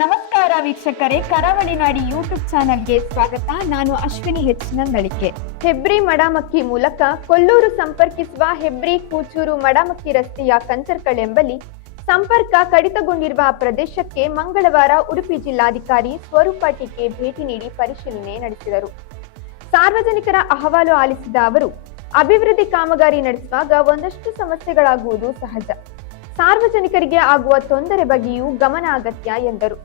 ನಮಸ್ಕಾರ ವೀಕ್ಷಕರೇ, ಕರಾವಳಿ ನಾಡಿ ಯೂಟ್ಯೂಬ್ ಚಾನಲ್ಗೆ ಸ್ವಾಗತ. ನಾನು ಅಶ್ವಿನಿ ಹೆಚ್ ನಂದಳಿಕೆ. ಹೆಬ್ರಿ ಮಡಮಕ್ಕಿ ಮೂಲಕ ಕೊಲ್ಲೂರು ಸಂಪರ್ಕಿಸುವ ಹೆಬ್ರಿ, ಕೂಚೂರು ಮಡಮಕ್ಕಿ ರಸ್ತೆಯ ಕಂಚರ್ಕಳೆಂಬಲ್ಲಿ ಸಂಪರ್ಕ ಕಡಿತಗೊಂಡಿರುವ ಪ್ರದೇಶಕ್ಕೆ ಮಂಗಳವಾರ ಉಡುಪಿ ಜಿಲ್ಲಾಧಿಕಾರಿ ಸ್ವರೂಪ ಟೀಕೆ ಭೇಟಿ ನೀಡಿ ಪರಿಶೀಲನೆ ನಡೆಸಿದರು. ಸಾರ್ವಜನಿಕರ ಅಹವಾಲು ಆಲಿಸಿದ ಅವರು, ಅಭಿವೃದ್ಧಿ ಕಾಮಗಾರಿ ನಡೆಸುವಾಗ ಒಂದಷ್ಟು ಸಮಸ್ಯೆಗಳಾಗುವುದು ಸಹಜ. ಸಾರ್ವಜನಿಕರಿಗೆ ಆಗುವ ತೊಂದರೆ ಬಗ್ಗೆಯೂ ಗಮನ ಅಗತ್ಯ ಎಂದರು.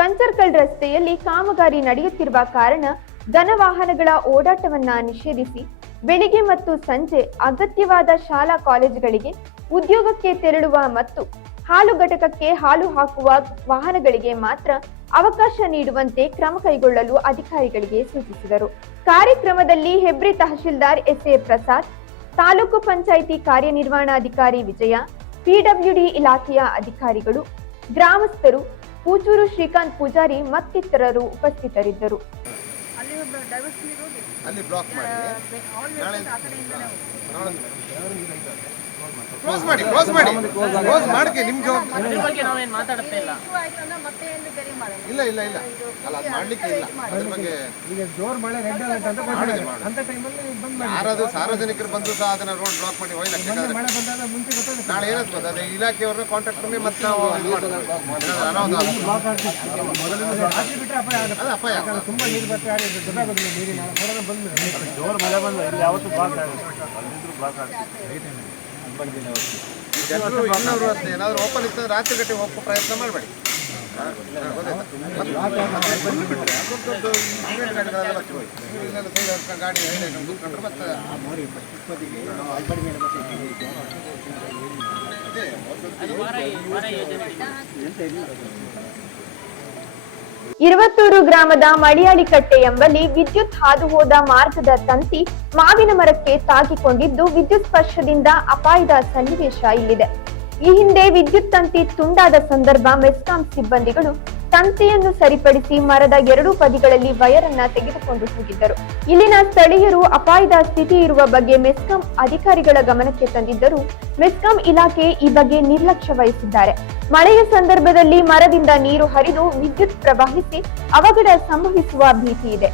ಕಂಚರ್ಕಲ್ ರಸ್ತೆಯಲ್ಲಿ ಕಾಮಗಾರಿ ನಡೆಯುತ್ತಿರುವ ಕಾರಣ ಘನ ವಾಹನಗಳ ಓಡಾಟವನ್ನ ನಿಷೇಧಿಸಿ ಬೆಳಿಗ್ಗೆ ಮತ್ತು ಸಂಜೆ ಅಗತ್ಯವಾದ ಶಾಲಾ ಕಾಲೇಜುಗಳಿಗೆ ಉದ್ಯೋಗಕ್ಕೆ ತೆರಳುವ ಮತ್ತು ಹಾಲು ಘಟಕಕ್ಕೆ ಹಾಲು ಹಾಕುವ ವಾಹನಗಳಿಗೆ ಮಾತ್ರ ಅವಕಾಶ ನೀಡುವಂತೆ ಕ್ರಮ ಕೈಗೊಳ್ಳಲು ಅಧಿಕಾರಿಗಳಿಗೆ ಸೂಚಿಸಿದರು. ಕಾರ್ಯಕ್ರಮದಲ್ಲಿ ಹೆಬ್ರಿ ತಹಶೀಲ್ದಾರ್ ಎಸ್ ಎ ಪ್ರಸಾದ್, ತಾಲೂಕು ಪಂಚಾಯಿತಿ ಕಾರ್ಯನಿರ್ವಹಣಾಧಿಕಾರಿ ವಿಜಯ ಪಿಡಬ್ಲ್ಯೂಡಿ ಇಲಾಖೆಯ ಅಧಿಕಾರಿಗಳು ಗ್ರಾಮಸ್ಥರು ಕೂಚೂರು ಶ್ರೀಕಾಂತ್ ಪೂಜಾರಿ ಮತ್ತಿತರರು ಉಪಸ್ಥಿತರಿದ್ದರು ಅಲ್ಲಿ ಬ್ಲಾಕ್ ಮಾಡಿ ಕ್ಲೋಸ್ ಮಾಡಿ ಕ್ಲೋಸ್ ಮಾಡಿ. ಕ್ಲೋಸ್ ಮಾಡಕ್ಕೆ ನಿಮ್ಗೆ ಇಲ್ಲ. ಇಲ್ಲ ಇಲ್ಲ ಇಲ್ಲ. ಅಲ್ಲ ಅದು ಮಾಡ್ಲಿಕ್ಕೆ ಇಲ್ಲ. ಅದ್ರ ಬಗ್ಗೆ ಈಗ ಜೋರ್ ಮಳೆ ರೆಡ್ ಅಲರ್ಟ್ ಅಂತ ಕೊಟ್ಟಿದ್ದಾರೆ ಅಂತ ಟೈಮಲ್ಲಿ ಬಂದ್ ಮಾಡಿ. ಯಾರಾದ್ರೂ ಸಾರ್ವಜನಿಕರು ಬಂದು ಸಹ ಅದನ್ನ ರೋಡ್ ಬ್ಲಾಕ್ ಮಾಡಿ ಹೋಯ್ಲಕ್ಕೆ ಮೊನ್ನೆ ಮಳೆ ಬಂದಾಗ ಮುಂಚೆ ಗೊತ್ತಾಗುತ್ತೆ. ನಾಳೆ ಏನಾಗ್ತದೆ? ಅದೇ ಇಲಾಖೆಯವ್ರನ್ನ ಕಾಂಟ್ಯಾಕ್ಟ್ ಮಾಡಿ ಮತ್ತೆ ನಾವು ಇದು ಮಾಡ್ತೀವಿ. ಅಪಾಯ ಅದು ತುಂಬಾ ನೀರು ಬರ್ತಾರೆ ಗೊತ್ತಾಗೋದಿಲ್ಲ ನೀರಿನ ಹೊರಗೆ ಜೋರ್ ಮಳೆ ಬಂದ್ರೆ ಯಾವತ್ತೂ ಬ್ಲಾಕ್ ಆಗುತ್ತೆ. ಬ್ಲಾಕ್ ಆಗುತ್ತೆ. ಅಷ್ಟೇ ಏನಾದ್ರು ಓಪನ್ ಇತ್ತು ರಾತ್ರಿ ಗಂಟೆ ಹೋಗೋ ಪ್ರಯತ್ನ ಮಾಡಬೇಡಿ. ಗಾಡಿ ಕೂತ್ಕೊಂಡ್ರೆ ಮತ್ತೆ ಇರುವತ್ತೂರು ಗ್ರಾಮದ ಮಡಿಯಾಳಿಕಟ್ಟೆ ಎಂಬಲ್ಲಿ ವಿದ್ಯುತ್ ಹಾದು ಹೋದ ಮಾರ್ಗದ ತಂತಿ ಮಾವಿನ ಮರಕ್ಕೆ ತಾಗಿಕೊಂಡಿದ್ದು ವಿದ್ಯುತ್ ಸ್ಪರ್ಶದಿಂದ ಅಪಾಯದ ಸನ್ನಿವೇಶ ಇಲ್ಲಿದೆ. ಈ ಹಿಂದೆ ವಿದ್ಯುತ್ ತಂತಿ ತುಂಡಾದ ಸಂದರ್ಭ ಮೆಸ್ಕಾಂ ಸಿಬ್ಬಂದಿಗಳು ತಂತಿಯನ್ನು ಸರಿಪಡಿಸಿ ಮರದ ಎರಡೂ ಬದಿಗಳಲ್ಲಿ ವಯರನ್ನ ತೆಗೆದುಕೊಂಡು ಹೋಗಿದ್ದರು. ಇಲ್ಲಿನ ಸ್ಥಳೀಯರು ಅಪಾಯದ ಸ್ಥಿತಿ ಇರುವ ಬಗ್ಗೆ ಮೆಸ್ಕಾಂ ಅಧಿಕಾರಿಗಳ ಗಮನಕ್ಕೆ ತಂದಿದ್ದರೂ ಮೆಸ್ಕಾಂ ಇಲಾಖೆ ಈ ಬಗ್ಗೆ ನಿರ್ಲಕ್ಷ್ಯ ವಹಿಸಿದ್ದಾರೆ. ಮಳೆಯ ಸಂದರ್ಭದಲ್ಲಿ ಮರದಿಂದ ನೀರು ಹರಿದು ವಿದ್ಯುತ್ ಪ್ರವಹಿಸಿ ಅವಘಡ ಸಂಭವಿಸುವ ಭೀತಿ ಇದೆ.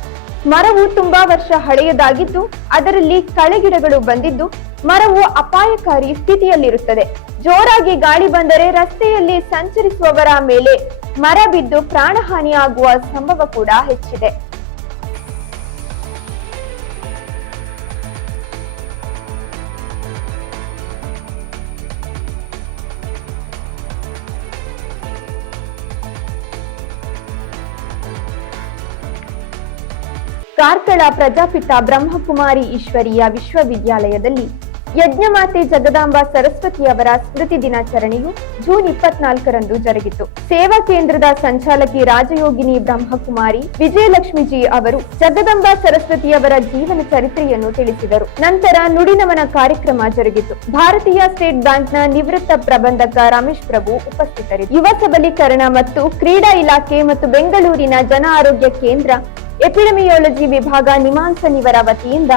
ಮರವು ತುಂಬಾ ವರ್ಷ ಹಳೆಯದಾಗಿದ್ದು, ಅದರಲ್ಲಿ ಕಳೆಗಿಡಗಳು ಬಂದಿದ್ದು, ಮರವು ಅಪಾಯಕಾರಿ ಸ್ಥಿತಿಯಲ್ಲಿರುತ್ತದೆ. ಜೋರಾಗಿ ಗಾಳಿ ಬಂದರೆ ರಸ್ತೆಯಲ್ಲಿ ಸಂಚರಿಸುವವರ ಮೇಲೆ ಮರ ಬಿದ್ದು ಪ್ರಾಣಹಾನಿಯಾಗುವ ಸಂಭವ ಕೂಡ ಹೆಚ್ಚಿದೆ. ಕಾರ್ಕಳ ಪ್ರಜಾಪಿತ ಬ್ರಹ್ಮಕುಮಾರಿ ಈಶ್ವರಿಯ ವಿಶ್ವವಿದ್ಯಾಲಯದಲ್ಲಿ ಯಜ್ಞಮಾತೆ ಜಗದಾಂಬ ಸರಸ್ವತಿಯವರ ಸ್ಮೃತಿ ದಿನಾಚರಣೆಯು ಜೂನ್ ಇಪ್ಪತ್ನಾಲ್ಕರಂದು ಜರುಗಿತು. ಸೇವಾ ಕೇಂದ್ರದ ಸಂಚಾಲಕಿ ರಾಜಯೋಗಿನಿ ಬ್ರಹ್ಮಕುಮಾರಿ ವಿಜಯಲಕ್ಷ್ಮೀಜಿ ಅವರು ಜಗದಾಂಬಾ ಸರಸ್ವತಿಯವರ ಜೀವನ ಚರಿತ್ರೆಯನ್ನು ತಿಳಿಸಿದರು. ನಂತರ ನುಡಿನಮನ ಕಾರ್ಯಕ್ರಮ ಜರುಗಿತು. ಭಾರತೀಯ ಸ್ಟೇಟ್ ಬ್ಯಾಂಕ್ನ ನಿವೃತ್ತ ಪ್ರಬಂಧಕ ರಮೇಶ್ ಪ್ರಭು ಉಪಸ್ಥಿತರಿದ್ದರು. ಯುವ ಸಬಲೀಕರಣ ಮತ್ತು ಕ್ರೀಡಾ ಇಲಾಖೆ ಮತ್ತು ಬೆಂಗಳೂರಿನ ಜನ ಆರೋಗ್ಯ ಕೇಂದ್ರ ಎಪಿಡಮಿಯಾಲಜಿ ವಿಭಾಗ ನಿಮಾನ್ಸನಿವರ ವತಿಯಿಂದ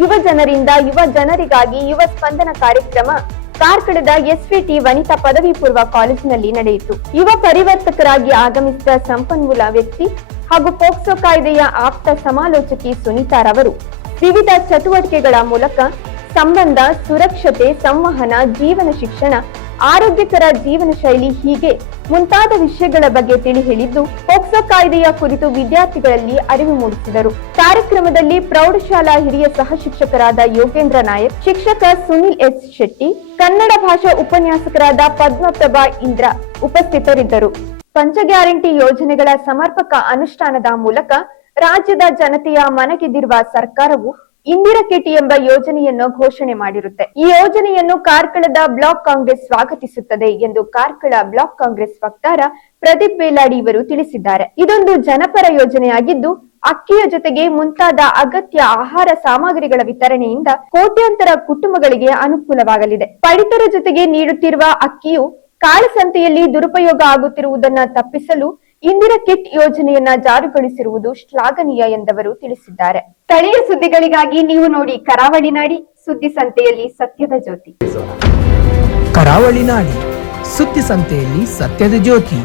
ಯುವ ಜನರಿಂದ ಯುವ ಜನರಿಗಾಗಿ ಯುವ ಸ್ಪಂದನ ಕಾರ್ಯಕ್ರಮ ಕಾರ್ಕಳದ ಎಸ್ವಿಟಿ ವನಿತಾ ಪದವಿ ಪೂರ್ವ ಕಾಲೇಜಿನಲ್ಲಿ ನಡೆಯಿತು. ಯುವ ಪರಿವರ್ತಕರಾಗಿ ಆಗಮಿಸಿದ ಸಂಪನ್ಮೂಲ ವ್ಯಕ್ತಿ ಹಾಗೂ ಪೋಕ್ಸೋ ಕಾಯ್ದೆಯ ಆಪ್ತ ಸಮಾಲೋಚಕಿ ಸುನೀತಾರವರು ವಿವಿಧ ಚಟುವಟಿಕೆಗಳ ಮೂಲಕ ಸಂಬಂಧ, ಸುರಕ್ಷತೆ, ಸಂವಹನ, ಜೀವನ ಶಿಕ್ಷಣ ಆರೋಗ್ಯಕರ ಜೀವನ ಶೈಲಿ ಹೀಗೆ ಮುಂತಾದ ವಿಷಯಗಳ ಬಗ್ಗೆ ತಿಳಿ ಹೇಳಿದ್ದು ಪೋಕ್ಸೋ ಕಾಯ್ದೆಯ ಕುರಿತು ವಿದ್ಯಾರ್ಥಿಗಳಲ್ಲಿ ಅರಿವು ಮೂಡಿಸಿದರು. ಕಾರ್ಯಕ್ರಮದಲ್ಲಿ ಪ್ರೌಢಶಾಲಾ ಹಿರಿಯ ಸಹ ಶಿಕ್ಷಕರಾದ ಯೋಗೇಂದ್ರ ನಾಯಕ್, ಶಿಕ್ಷಕ ಸುನಿಲ್ ಎಸ್ ಶೆಟ್ಟಿ, ಕನ್ನಡ ಭಾಷಾ ಉಪನ್ಯಾಸಕರಾದ ಪದ್ಮಪ್ರಭಾ ಇಂದ್ರ ಉಪಸ್ಥಿತರಿದ್ದರು. ಪಂಚ ಗ್ಯಾರಂಟಿ ಯೋಜನೆಗಳ ಸಮರ್ಪಕ ಅನುಷ್ಠಾನದ ಮೂಲಕ ರಾಜ್ಯದ ಜನತೆಯ ಮನಗೆದ್ದಿರುವ ಸರ್ಕಾರವು ಇಂದಿರಾ ಕೆಟಿ ಎಂಬ ಯೋಜನೆಯನ್ನು ಘೋಷಣೆ ಮಾಡಿರುತ್ತೆ. ಈ ಯೋಜನೆಯನ್ನು ಕಾರ್ಕಳದ ಬ್ಲಾಕ್ ಕಾಂಗ್ರೆಸ್ ಸ್ವಾಗತಿಸುತ್ತದೆ ಎಂದು ಕಾರ್ಕಳ ಬ್ಲಾಕ್ ಕಾಂಗ್ರೆಸ್ ವಕ್ತಾರ ಪ್ರದೀಪ್ ಬೇಲಾಡಿ ಇವರು ತಿಳಿಸಿದ್ದಾರೆ. ಇದೊಂದು ಜನಪರ ಯೋಜನೆಯಾಗಿದ್ದು, ಅಕ್ಕಿಯ ಜೊತೆಗೆ ಮುಂತಾದ ಅಗತ್ಯ ಆಹಾರ ಸಾಮಗ್ರಿಗಳ ವಿತರಣೆಯಿಂದ ಕೋಟ್ಯಾಂತರ ಕುಟುಂಬಗಳಿಗೆ ಅನುಕೂಲವಾಗಲಿದೆ. ಪಡಿತರ ಜೊತೆಗೆ ನೀಡುತ್ತಿರುವ ಅಕ್ಕಿಯು ಕಾಳಸಂತೆಯಲ್ಲಿ ದುರುಪಯೋಗ ಆಗುತ್ತಿರುವುದನ್ನು ತಪ್ಪಿಸಲು ಇಂದಿರಾ ಕಿಟ್ ಯೋಜನೆಯನ್ನ ಜಾರಿಗೊಳಿಸಿರುವುದು ಶ್ಲಾಘನೀಯ ಎಂದವರು ತಿಳಿಸಿದ್ದಾರೆ. ಸ್ಥಳೀಯ ಸುದ್ದಿಗಳಿಗಾಗಿ ನೀವು ನೋಡಿ ಕರಾವಳಿ ನಾಡಿ, ಸುದ್ದಿ ಸಂತೆಯಲ್ಲಿ ಸತ್ಯದ ಜ್ಯೋತಿ. ಕರಾವಳಿ ನಾಡಿ, ಸುದ್ದಿ ಸಂತೆಯಲ್ಲಿ ಸತ್ಯದ ಜ್ಯೋತಿ.